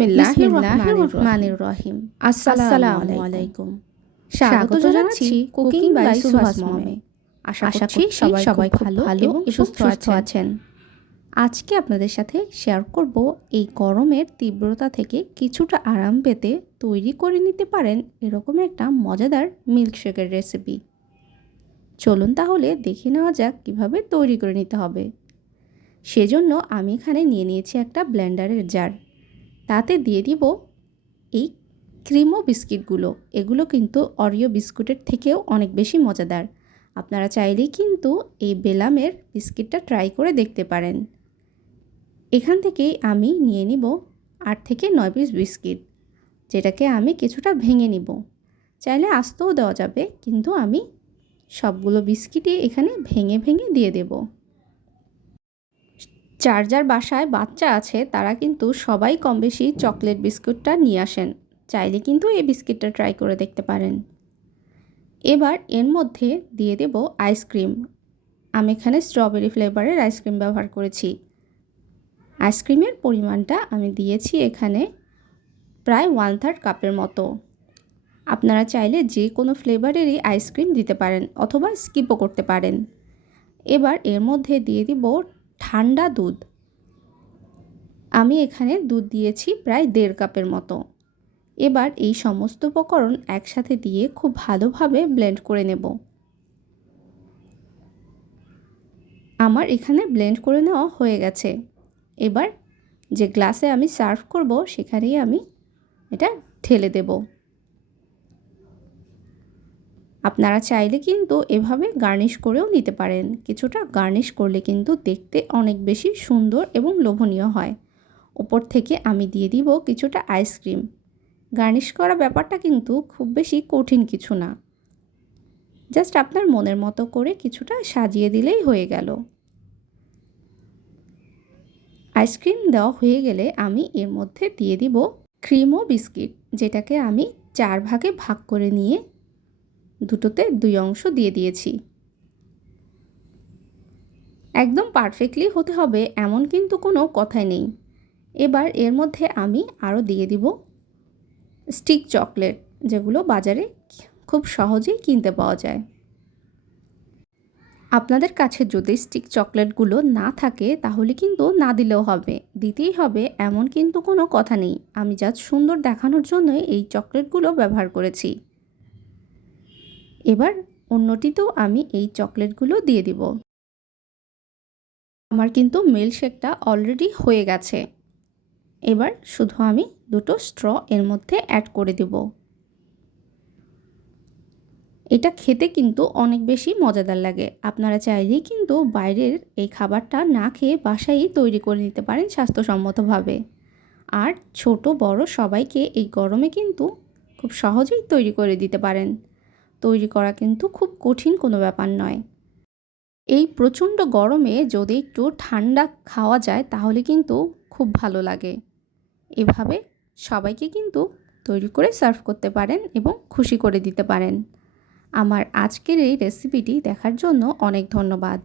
বিসমিল্লাহির রহিম। আসসালামু আলাইকুম। স্বাগত জানাচ্ছি কুকিং বাই সুহাস মমে। আশা আশা করছি করছি সবাই ভালো এবং সুস্থ আছেন। আজকে আপনাদের সাথে শেয়ার করব এই গরমের তীব্রতা থেকে কিছুটা আরাম পেতে তৈরি করে নিতে পারেন এরকম একটা মজাদার মিল্কশেকের রেসিপি চলুন তাহলে দেখে নেওয়া যাক কীভাবে তৈরি করে নিতে হবে। সেজন্য আমি এখানে নিয়ে নিয়েছি একটা ব্লেন্ডারের জার তাতে দিয়ে দিব এই ক্রিমো বিস্কিটগুলো। এগুলো কিন্তু অরিও বিস্কুটের থেকেও অনেক বেশি মজাদার। আপনারা চাইলেই কিন্তু এই বেলামের বিস্কিটটা ট্রাই করে দেখতে পারেন। এখান থেকেই আমি নিয়ে নিব আট থেকে নয় পিস বিস্কিট, যেটাকে আমি কিছুটা ভেঙে নিব। চাইলে আস্তেও দেওয়া যাবে, কিন্তু আমি সবগুলো বিস্কিটই এখানে ভেঙে ভেঙে দিয়ে দেব। যার যার বাসায় বাচ্চা আছে, তারা কিন্তু সবাই কম বেশি চকলেট বিস্কুটটা নিয়ে আসেন। চাইলে কিন্তু এই বিস্কিটটা ট্রাই করে দেখতে পারেন। এবার এর মধ্যে দিয়ে দেব আইসক্রিম। আমি এখানে স্ট্রবেরি ফ্লেভারের আইসক্রিম ব্যবহার করেছি। আইসক্রিমের পরিমাণটা আমি দিয়েছি এখানে প্রায় ওয়ান থার্ড কাপের মতো। আপনারা চাইলে যে কোনো ফ্লেভারেরই আইসক্রিম দিতে পারেন অথবা স্কিপও করতে পারেন। এবার এর মধ্যে দিয়ে দিব ঠান্ডা দুধ। আমি এখানে দুধ দিয়েছি প্রায় দেড় কাপের মতো। এবার এই সমস্ত উপকরণ একসাথে দিয়ে খুব ভালোভাবে ব্লেন্ড করে নেব। আমার এখানে ব্লেন্ড করে নেওয়া হয়ে গেছে। এবার যে গ্লাসে আমি সার্ভ করব, সেখানেই আমি এটা ঢেলে দেব। আপনারা চাইলে কিন্তু এভাবে গার্নিশ করেও নিতে পারেন। কিছুটা গার্নিশ করলে কিন্তু দেখতে অনেক বেশি সুন্দর এবং লোভনীয় হয়। ওপর থেকে আমি দিয়ে দিব কিছুটা আইসক্রিম গার্নিশ করা ব্যাপারটা কিন্তু খুব বেশি কঠিন কিছু না। জাস্ট আপনার মনের মতো করে কিছুটা সাজিয়ে দিলেই হয়ে গেল। আইসক্রিম দেওয়া হয়ে গেলে আমি এর মধ্যে দিয়ে দিব ক্রিম ও বিস্কিট যেটাকে আমি চার ভাগে ভাগ করে নিয়ে দুটোতে দুই অংশ দিয়ে দিয়েছি। একদম পারফেক্টলি হতে হবে এমন কিন্তু কোনো কথাই নেই। এবার এর মধ্যে আমি আরও দিয়ে দিব স্টিক চকলেট, যেগুলো বাজারে খুব সহজেই কিনতে পাওয়া যায়। আপনাদের কাছে যদি স্টিক চকলেটগুলো না থাকে, তাহলে কিন্তু না দিলেও হবে। দিতেই হবে এমন কিন্তু কোনো কথা নেই। আমি জাস্ট সুন্দর দেখানোর জন্যই এই চকলেটগুলো ব্যবহার করেছি। এবার অন্যটিতেও আমি এই চকলেটগুলো দিয়ে দিব। আমার কিন্তু মিল্কশেকটা অলরেডি হয়ে গেছে। এবার শুধু আমি দুটো স্ট্র এর মধ্যে অ্যাড করে দেব। এটা খেতে কিন্তু অনেক বেশি মজাদার লাগে। আপনারা চাইলেই কিন্তু বাইরের এই খাবারটা না খেয়ে বাসায় তৈরি করে নিতে পারেন স্বাস্থ্যসম্মতভাবে। আর ছোট বড় সবাইকে এই গরমে কিন্তু খুব সহজেই তৈরি করে দিতে পারেন। তৈরি করা কিন্তু খুব কঠিন কোনো ব্যাপার নয়। এই প্রচণ্ড গরমে যদি একটু ঠান্ডা খাওয়া যায়, তাহলে কিন্তু খুব ভালো লাগে। এভাবে সবাইকে কিন্তু তৈরি করে সার্ভ করতে পারেন এবং খুশি করে দিতে পারেন। আমার আজকের এই রেসিপিটি দেখার জন্য অনেক ধন্যবাদ।